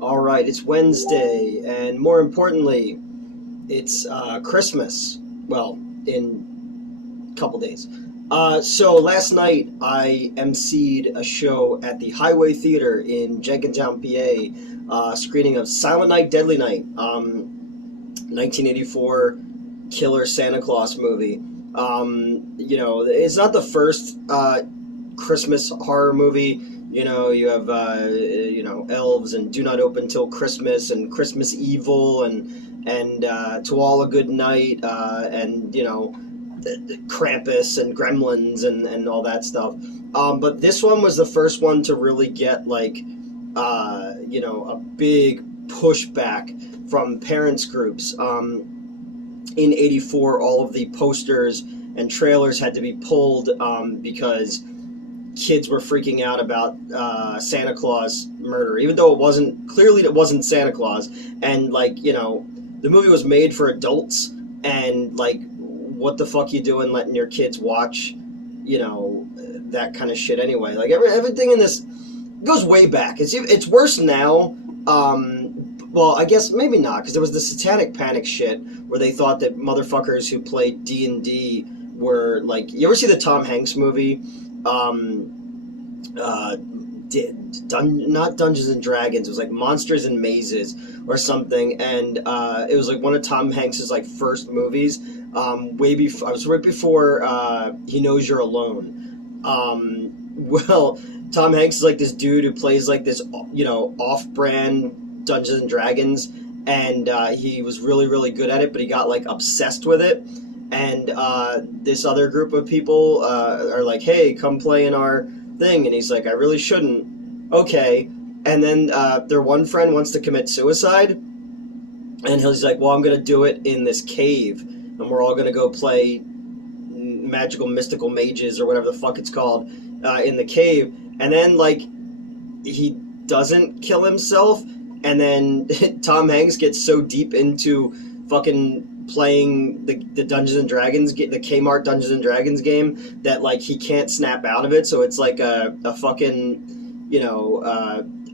All right, it's Wednesday, and more importantly, it's Christmas. Well, in a couple days. So last night I emceed a show at the Highway Theater in Jenkintown, PA, screening of Silent Night, Deadly Night, 1984 killer Santa Claus movie. It's not the first Christmas horror movie. You have elves and Do Not Open Till Christmas and Christmas Evil and To All a Good Night and the Krampus and Gremlins and all that stuff. But this one was the first one to really get a big pushback from parents groups. In '84, all of the posters and trailers had to be pulled because kids were freaking out about Santa Claus murder, even though it wasn't Santa Claus, and the movie was made for adults, and what the fuck you doing letting your kids watch, that kind of shit anyway. Everything in this goes way back. It's worse now. Well, I guess maybe not, because there was the Satanic Panic shit where they thought that motherfuckers who played D&D were you ever see the Tom Hanks movie? Not Dungeons and Dragons. It was Monsters and Mazes or something, and it was one of Tom Hanks's first movies. Way before I was right before He Knows You're Alone. Well, Tom Hanks is this dude who plays this off-brand Dungeons and Dragons, and he was really really good at it, but he got obsessed with it. And this other group of people are like, hey, come play in our thing. And he's like, I really shouldn't. Okay. And then their one friend wants to commit suicide. And he's like, well, I'm going to do it in this cave. And we're all going to go play magical, mystical mages or whatever the fuck it's called in the cave. And then, he doesn't kill himself. And then Tom Hanks gets so deep into fucking playing the Dungeons and Dragons, the Kmart Dungeons and Dragons game, that he can't snap out of it. So it's a fucking,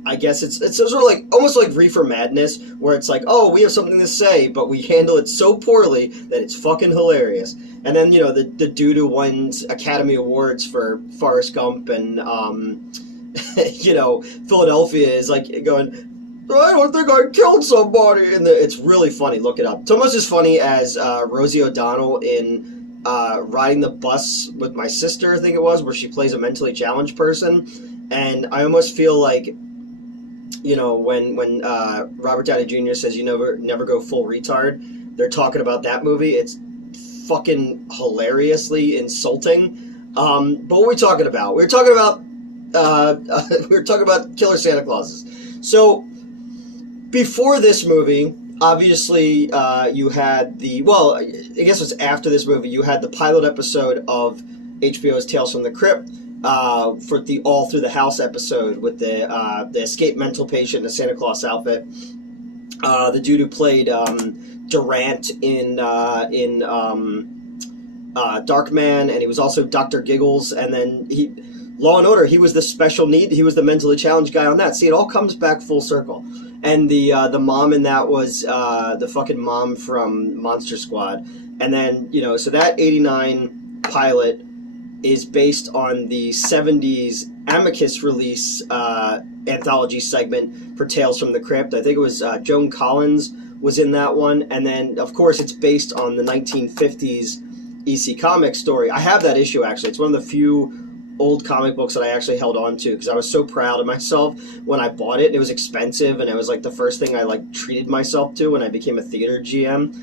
I guess it's sort of almost like Reefer Madness, where it's oh, we have something to say, but we handle it so poorly that it's fucking hilarious. And then the dude who wins Academy Awards for Forrest Gump and Philadelphia is going, I don't think I killed somebody. And it's really funny. Look it up. It's almost as funny as Rosie O'Donnell in Riding the Bus with My Sister, I think it was, where she plays a mentally challenged person. And I almost feel when Robert Downey Jr. says you never go full retard, they're talking about that movie. It's fucking hilariously insulting. But what are we talking about? We were talking about Killer Santa Clauses. So before this movie, obviously, you had I guess it was after this movie, you had the pilot episode of HBO's Tales from the Crypt, for the All Through the House episode with the escaped mental patient in a Santa Claus outfit. The dude who played Durant in Darkman, and he was also Dr. Giggles, and then Law and Order, he was the special need, he was the mentally challenged guy on that. See, it all comes back full circle. And the mom in that was the fucking mom from Monster Squad. And then, so that 89 pilot is based on the 70s Amicus release anthology segment for Tales from the Crypt. I think it was Joan Collins was in that one. And then, of course, it's based on the 1950s EC Comics story. I have that issue, actually. It's one of the few old comic books that I actually held on to, because I was so proud of myself when I bought it. It was expensive, and it was the first thing I treated myself to when I became a theater GM.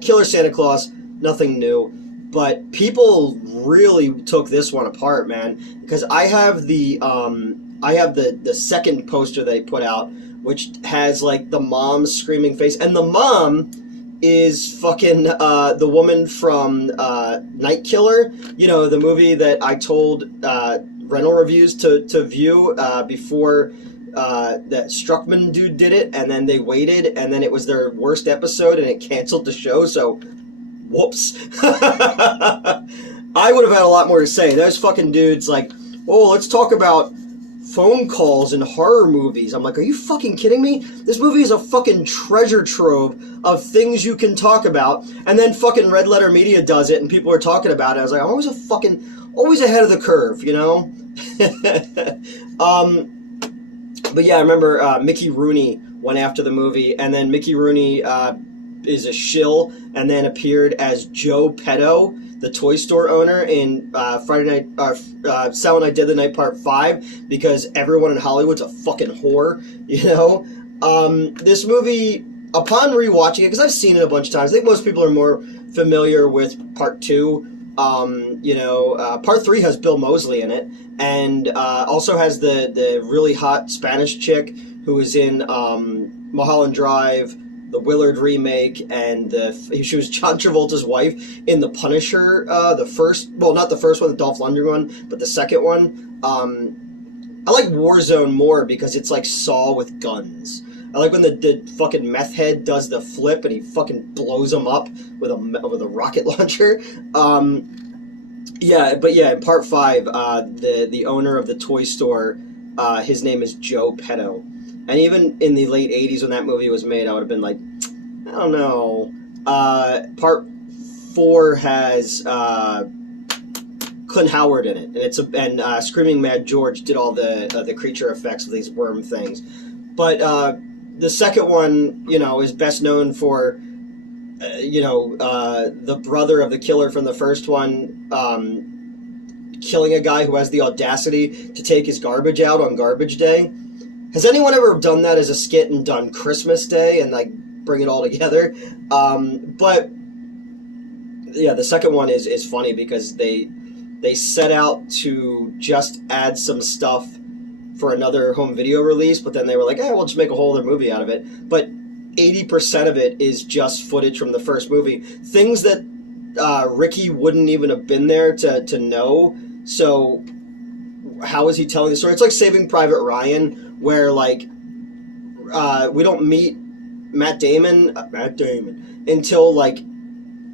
Killer Santa Claus, nothing new, but people really took this one apart, man, because I have the second poster they put out, which has the mom's screaming face, and the mom is fucking the woman from Night Killer, the movie that I told rental reviews to view before that Struckman dude did it, and then they waited, and then it was their worst episode, and it canceled the show, so whoops. I would have had a lot more to say. Those fucking dudes oh, let's talk about phone calls in horror movies. I'm like, are you fucking kidding me? This movie is a fucking treasure trove of things you can talk about. And then fucking Red Letter Media does it and people are talking about it. I was like, I'm always ahead of the curve, you know? But yeah, I remember Mickey Rooney went after the movie, and then Mickey Rooney is a shill and then appeared as Joe Petto, the toy store owner, in Friday Night, Silent Night, Deadly Night Part 5, because everyone in Hollywood's a fucking whore, you know? This movie, upon rewatching it, because I've seen it a bunch of times, I think most people are more familiar with Part 2. Part 3 has Bill Moseley in it, and also has the really hot Spanish chick who was in Mulholland Drive, the Willard remake, and she was John Travolta's wife in The Punisher, not the first one, the Dolph Lundgren one, but the second one. I like Warzone more because it's like Saw with guns. I like when the fucking meth head does the flip and he fucking blows him up with a rocket launcher. In Part 5, the owner of the toy store, his name is Joe Petto. And even in the late 80s when that movie was made, I would have been like, I don't know. Part 4 has Clint Howard in it, and Screaming Mad George did all the creature effects of these worm things. But the second one, is best known for, the brother of the killer from the first one killing a guy who has the audacity to take his garbage out on garbage day. Has anyone ever done that as a skit and done Christmas Day and like bring it all together? But yeah, the second one is funny because they set out to just add some stuff for another home video release, but then they were like, we'll just make a whole other movie out of it. But 80% of it is just footage from the first movie. Things that Ricky wouldn't even have been there to know. So how is he telling the story? It's like Saving Private Ryan, where like we don't meet Matt Damon until like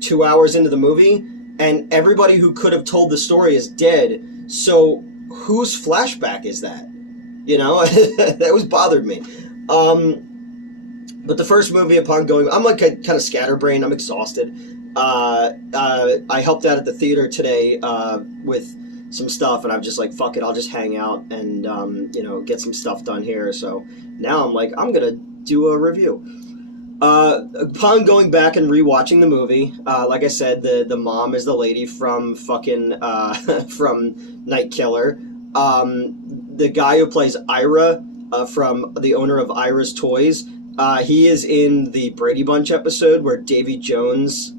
2 hours into the movie, and everybody who could have told the story is dead. So whose flashback is that? That always bothered me. But the first movie, upon going, I'm like kind of scatterbrained. I'm exhausted. I helped out at the theater today with some stuff, and I'm just like, fuck it, I'll just hang out and get some stuff done here. So now I'm like, I'm gonna do a review. Upon going back and rewatching the movie, like I said, the mom is the lady from fucking from Night Killer. The guy who plays Ira, from the owner of Ira's Toys, he is in the Brady Bunch episode where Davy Jones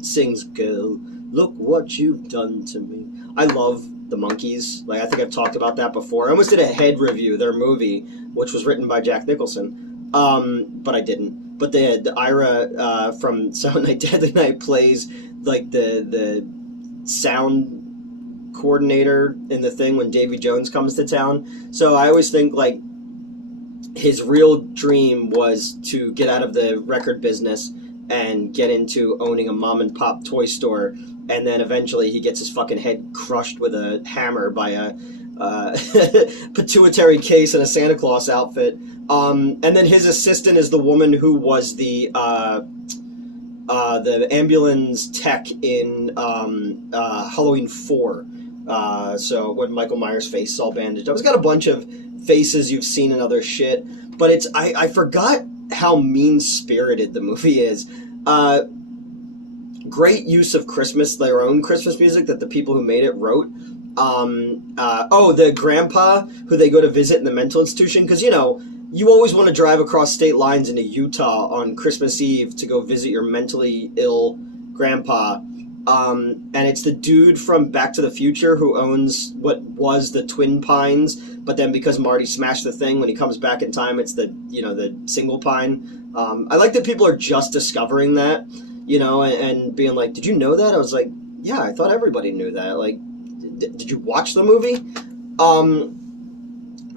sings "Girl, Look What You've Done to Me." I love the Monkees. Like, I think I've talked about that before. I almost did a head review, their movie, which was written by Jack Nicholson, but I didn't. But the Ira from Silent Night, Deadly Night plays like the sound coordinator in the thing when Davy Jones comes to town. So I always think like his real dream was to get out of the record business and get into owning a mom and pop toy store, and then eventually he gets his fucking head crushed with a hammer by a pituitary case and a Santa Claus outfit. And then his assistant is the woman who was the ambulance tech in Halloween 4. So when Michael Myers' face is all bandaged up. It's got a bunch of faces you've seen in other shit, but I forgot how mean-spirited the movie is. Great use of their own Christmas music that the people who made it wrote. The grandpa who they go to visit in the mental institution, because you always want to drive across state lines into Utah on Christmas Eve to go visit your mentally ill grandpa. And it's the dude from Back to the Future who owns what was the Twin Pines, but then because Marty smashed the thing, when he comes back in time, it's the single pine. I like that people are just discovering that, and being like, did you know that? I was like, yeah, I thought everybody knew that. Like, did you watch the movie?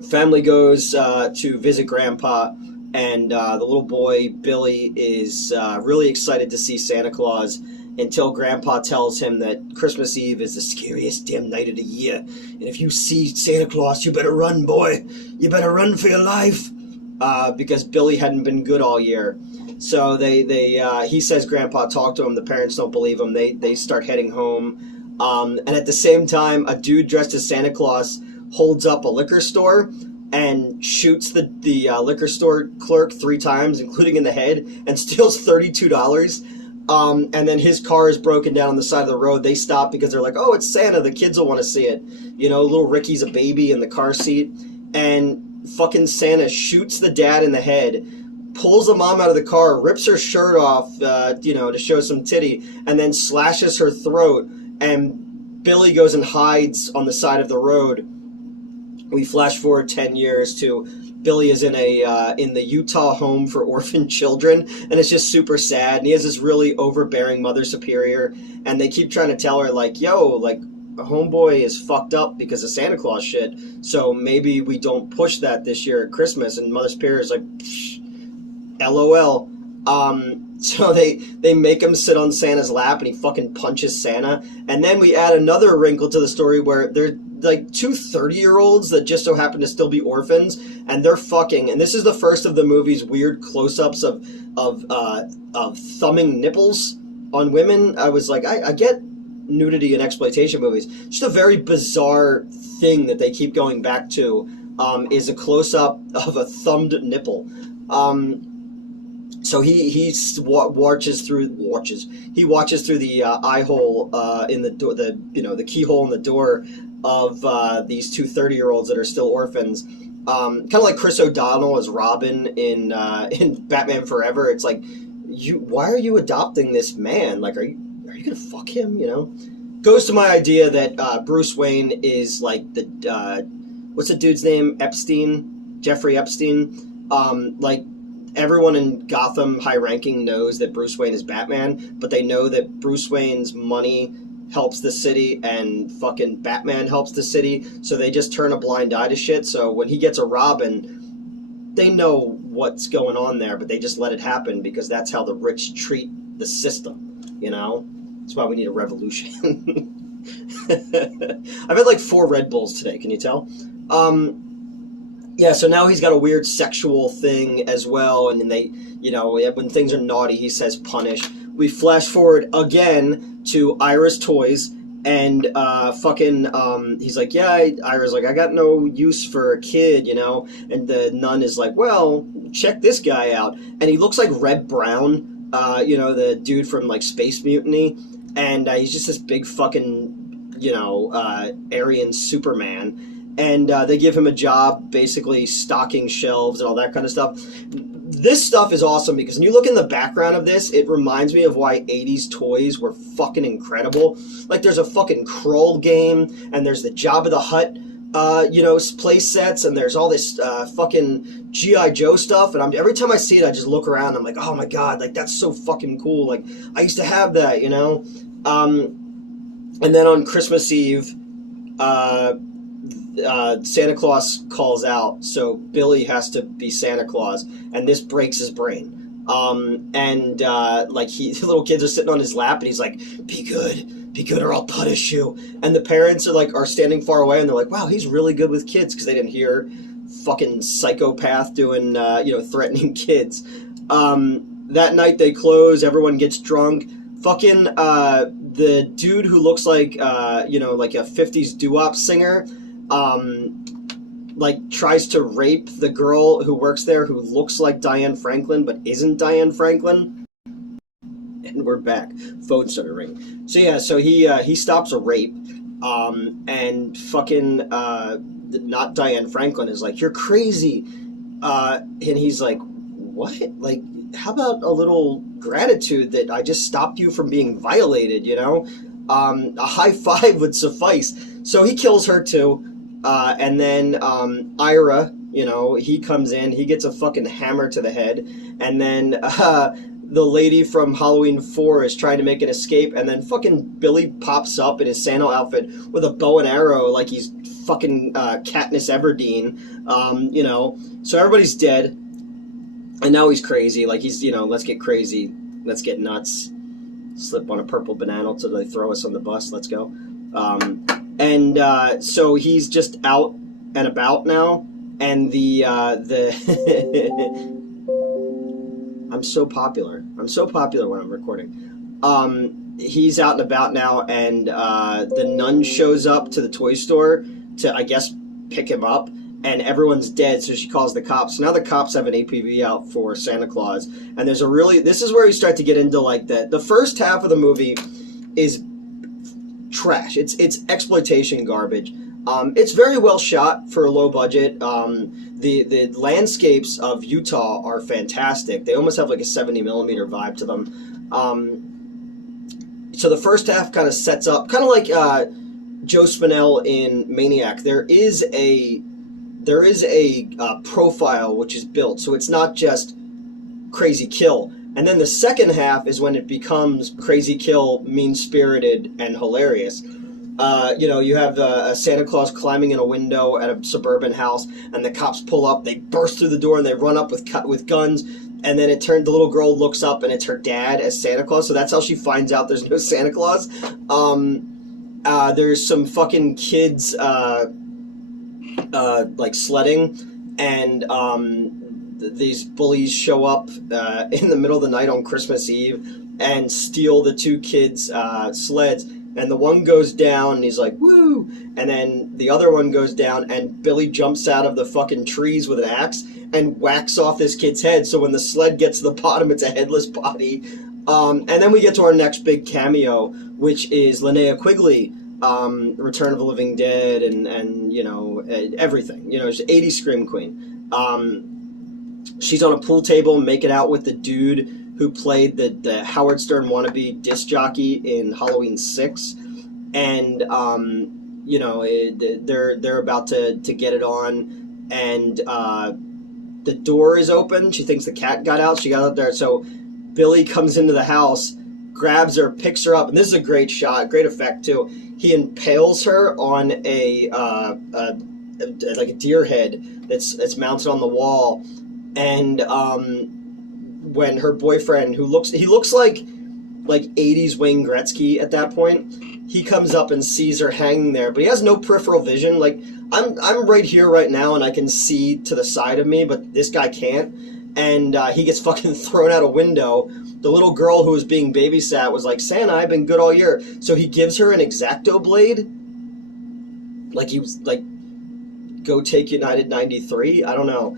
Family goes to visit Grandpa, and the little boy, Billy, is really excited to see Santa Claus. until Grandpa tells him that Christmas Eve is the scariest damn night of the year. And if you see Santa Claus, you better run, boy. You better run for your life. Because Billy hadn't been good all year. So he says Grandpa talked to him. The parents don't believe him. They start heading home. And at the same time, a dude dressed as Santa Claus holds up a liquor store and shoots the liquor store clerk 3 times, including in the head, and steals $32. And then his car is broken down on the side of the road. They stop because they're like, oh, it's Santa. The kids will want to see it. You know, little Ricky's a baby in the car seat. And fucking Santa shoots the dad in the head, pulls the mom out of the car, rips her shirt off, to show some titty, and then slashes her throat. And Billy goes and hides on the side of the road. We flash forward 10 years to Billy is in the Utah home for orphan children, and it's just super sad. And he has this really overbearing mother superior, and they keep trying to tell her, like, yo, like, a homeboy is fucked up because of Santa Claus shit, so maybe we don't push that this year at Christmas. And Mother Superior is like, LOL. So they make him sit on Santa's lap, and he fucking punches Santa. And then we add another wrinkle to the story where they're like 2 30-year-olds that just so happen to still be orphans, and they're fucking. And this is the first of the movie's weird close-ups of thumbing nipples on women. I was like, I get nudity in exploitation movies. Just a very bizarre thing that they keep going back to is a close-up of a thumbed nipple. So he watches through the eye hole in the door, the keyhole in the door of these 2 30-year-olds that are still orphans. Kind of like Chris O'Donnell as Robin in Batman Forever. It's like, why are you adopting this man? Like, are you gonna fuck him? You know, goes to my idea that Bruce Wayne is like the what's the dude's name? Jeffrey Epstein. Like, everyone in Gotham, high-ranking, knows that Bruce Wayne is Batman, but they know that Bruce Wayne's money helps the city and fucking Batman helps the city, so they just turn a blind eye to shit. So when he gets a Robin, they know what's going on there, but they just let it happen because that's how the rich treat the system, you know? That's why we need a revolution. I've had like 4 Red Bulls today, can you tell? Yeah, so now he's got a weird sexual thing as well, and then they, when things are naughty, he says punish. We flash forward again to Ira's toys, and he's like, yeah, Ira's like, I got no use for a kid, and the nun is like, well, check this guy out, and he looks like Red Brown, the dude from, like, Space Mutiny, and he's just this big fucking, Aryan Superman. And they give him a job basically stocking shelves and all that kind of stuff. This stuff is awesome because when you look in the background of this, it reminds me of why 80s toys were fucking incredible. Like, there's a fucking Krull game, and there's the Jabba the Hutt, play sets, and there's all this fucking G.I. Joe stuff. And every time I see it, I just look around and I'm like, oh my god, like, that's so fucking cool. Like, I used to have that, And then on Christmas Eve, Santa Claus calls out, so Billy has to be Santa Claus, and this breaks his brain. The little kids are sitting on his lap, and he's like, be good, or I'll punish you. And the parents are standing far away, and they're like, wow, he's really good with kids, because they didn't hear fucking psychopath doing, threatening kids. That night they close, everyone gets drunk. Fucking, the dude who looks like, like a 50s doo-wop singer, tries to rape the girl who works there who looks like Diane Franklin but isn't Diane Franklin. And we're back. Phone started ringing. So yeah, he stops a rape, and fucking not Diane Franklin is like, you're crazy, and he's like, what? Like, how about a little gratitude that I just stopped you from being violated, a high five would suffice. So he kills her too. And then Ira, he comes in, he gets a fucking hammer to the head, and then the lady from Halloween 4 is trying to make an escape, and then fucking Billy pops up in his Santa outfit with a bow and arrow like he's fucking Katniss Everdeen, so everybody's dead, and now he's crazy, like he's, let's get crazy, let's get nuts. slip on a purple banana till they throw us on the bus. Let's go. So he's just out and about now, and the I'm so popular. I'm so popular when I'm recording. He's out and about now, and the nun shows up to the toy store to, I guess, pick him up, and everyone's dead, so she calls the cops. Now the cops have an APB out for Santa Claus, and there's a really... This is where you start to get into, like, the first half of the movie is trash. It's exploitation garbage. It's very well shot for a low budget. The landscapes of Utah are fantastic. They almost have like a 70mm vibe to them. So the first half kind of sets up, kind of like Joe Spinell in Maniac. There is a profile which is built, so it's not just crazy kill. And then the second half is when it becomes crazy kill, mean-spirited, and hilarious. You have Santa Claus climbing in a window at a suburban house, and the cops pull up, they burst through the door, and they run up with guns, and then the little girl looks up, and it's her dad as Santa Claus, so that's how she finds out there's no Santa Claus. There's some fucking kids, like, sledding, and, these bullies show up in the middle of the night on Christmas Eve and steal the two kids' sleds. And the one goes down, and he's like, woo! And then the other one goes down, and Billy jumps out of the fucking trees with an axe and whacks off this kid's head. So when the sled gets to the bottom, it's a headless body. And then we get to our next big cameo, which is Linnea Quigley, Return of the Living Dead, and everything. She's an 80s Scream Queen. She's on a pool table making out with the dude who played the Howard Stern wannabe disc jockey in Halloween 6. And, they're about to get it on, and the door is open. She thinks the cat got out. She got out there. So Billy comes into the house, grabs her, picks her up, and this is a great shot, great effect too. He impales her on like a deer head that's mounted on the wall, and when her boyfriend, he looks like 80s Wayne Gretzky at that point, he comes up and sees her hanging there, but he has no peripheral vision. Like, I'm right here right now, and I can see to the side of me, but this guy can't, and he gets fucking thrown out a window. The little girl who was being babysat was like, Santa, I've been good all year. So he gives her an X-Acto blade, like he was like, go take United 93. I don't know.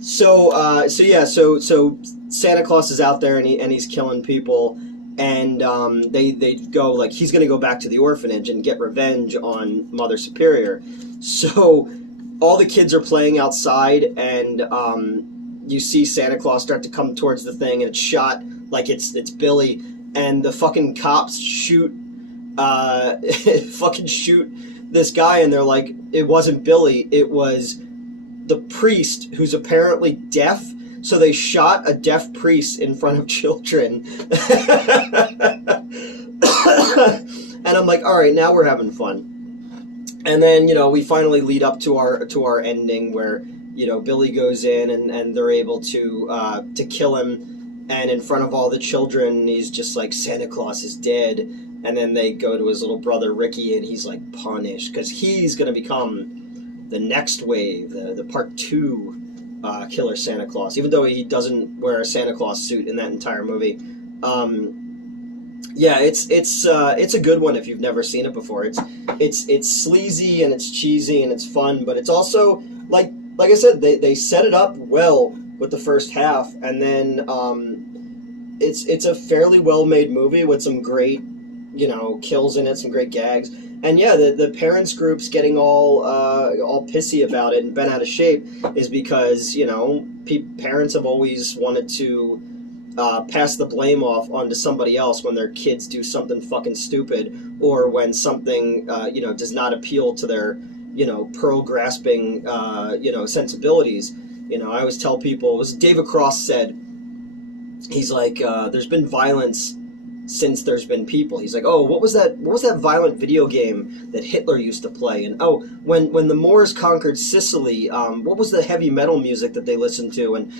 So Santa Claus is out there, and he's killing people, and they go, like, he's gonna go back to the orphanage and get revenge on Mother Superior. So all the kids are playing outside, and you see Santa Claus start to come towards the thing, and it's shot like it's Billy, and the fucking cops shoot this guy, and they're like, it wasn't Billy, it was the priest, who's apparently deaf, so they shot a deaf priest in front of children. And I'm like, all right, now we're having fun. And then, we finally lead up to our ending where, Billy goes in, and they're able to kill him, and in front of all the children, he's just like, Santa Claus is dead. And then they go to his little brother Ricky, and he's like punished, because he's going to become the next wave, the part 2 killer Santa Claus, even though he doesn't wear a Santa Claus suit in that entire movie. It's a good one if you've never seen it before. It's sleazy, and it's cheesy, and it's fun, but it's also, like I said, they set it up well with the first half, and then it's a fairly well made movie with some great kills in it, some great gags. And yeah, the parents groups getting all pissy about it and bent out of shape is because, parents have always wanted to pass the blame off onto somebody else when their kids do something fucking stupid, or when something, does not appeal to their, pearl grasping, sensibilities. I always tell people, it was David Cross said, he's like, there's been violence since there's been people. He's like, oh, what was that violent video game that Hitler used to play? And oh, when the Moors conquered Sicily, what was the heavy metal music that they listened to? And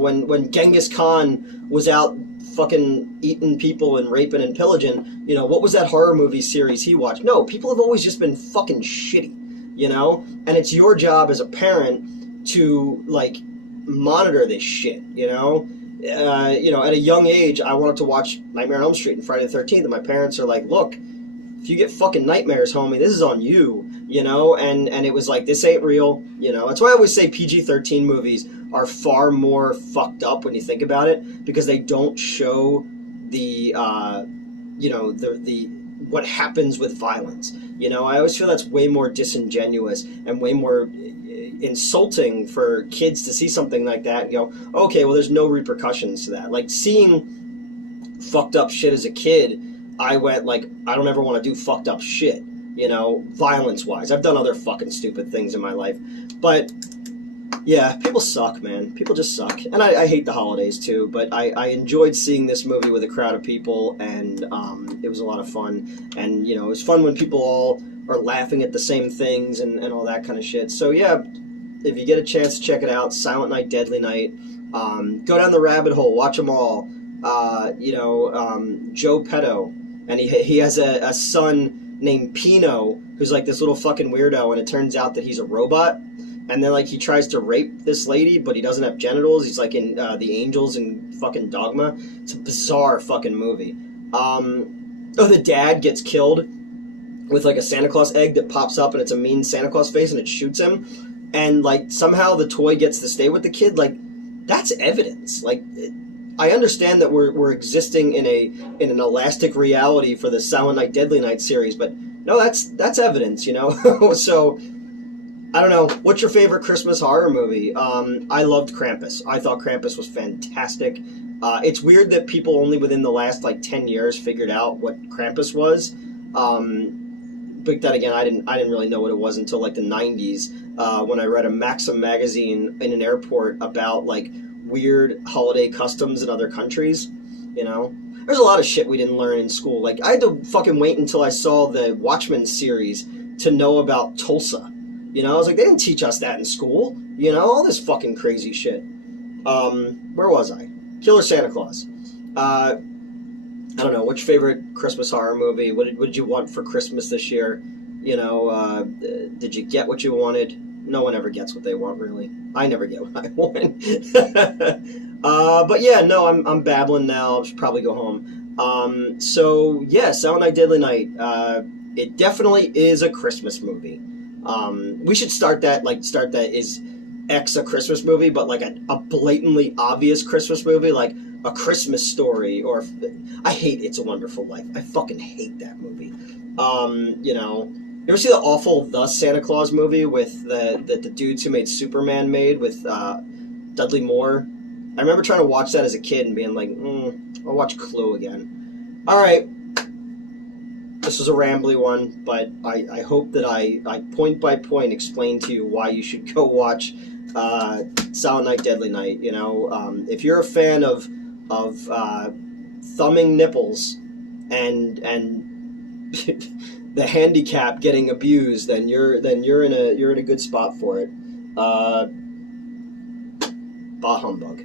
when Genghis Khan was out fucking eating people and raping and pillaging, you know, what was that horror movie series he watched? No, people have always just been fucking shitty, you know? And it's your job as a parent to, like, monitor this shit, you know? At a young age, I wanted to watch Nightmare on Elm Street and Friday the 13th, and my parents are like, look, if you get fucking nightmares, homie, this is on you, you know? And it was like, this ain't real, you know? That's why I always say PG-13 movies are far more fucked up when you think about it, because they don't show the what happens with violence. You know, I always feel that's way more disingenuous and way more insulting for kids to see something like that and go, okay, well, there's no repercussions to that. Like, seeing fucked up shit as a kid, I went, like, I don't ever want to do fucked up shit, you know, violence-wise. I've done other fucking stupid things in my life. But, yeah, people suck, man. People just suck. And I hate the holidays, too. But I enjoyed seeing this movie with a crowd of people, and it was a lot of fun. And, you know, it was fun when people all are laughing at the same things and all that kind of shit. So, yeah, if you get a chance to check it out, Silent Night, Deadly Night, go down the rabbit hole, watch them all. Joe Petto, and he has a son named Pino, who's like this little fucking weirdo, and it turns out that he's a robot. And then, like, he tries to rape this lady, but he doesn't have genitals. He's, like, in The Angels and fucking Dogma. It's a bizarre fucking movie. The dad gets killed with, like, a Santa Claus egg that pops up, and it's a mean Santa Claus face, and it shoots him. And, like, somehow the toy gets to stay with the kid. Like, that's evidence. Like, I understand that we're existing in an elastic reality for the Silent Night, Deadly Night series, but no, that's evidence, you know? So, I don't know. What's your favorite Christmas horror movie? I loved Krampus. I thought Krampus was fantastic. It's weird that people only within the last, like, 10 years figured out what Krampus was. But then again, I didn't really know what it was until, like, the 90s, when I read a Maxim magazine in an airport about, like, weird holiday customs in other countries, you know? There's a lot of shit we didn't learn in school. Like, I had to fucking wait until I saw the Watchmen series to know about Tulsa. You know, I was like, they didn't teach us that in school. You know, all this fucking crazy shit. Where was I? Killer Santa Claus. I don't know, what's your favorite Christmas horror movie? What did you want for Christmas this year? You know, did you get what you wanted? No one ever gets what they want, really. I never get what I want. But yeah, no, I'm babbling now. I should probably go home. So yeah, Silent Night, Deadly Night. It definitely is a Christmas movie. We should start that is X a Christmas movie, but like a blatantly obvious Christmas movie, like A Christmas Story, or I hate It's a Wonderful Life. I fucking hate that movie. You ever see the awful The Santa Claus movie with the dudes who made Superman made with Dudley Moore? I remember trying to watch that as a kid and being like, I'll watch Clue again. All right. This was a rambly one, but I hope that I point by point explained to you why you should go watch Silent Night, Deadly Night. You know, if you're a fan of thumbing nipples and the handicap getting abused, then you're in a good spot for it. Bah humbug.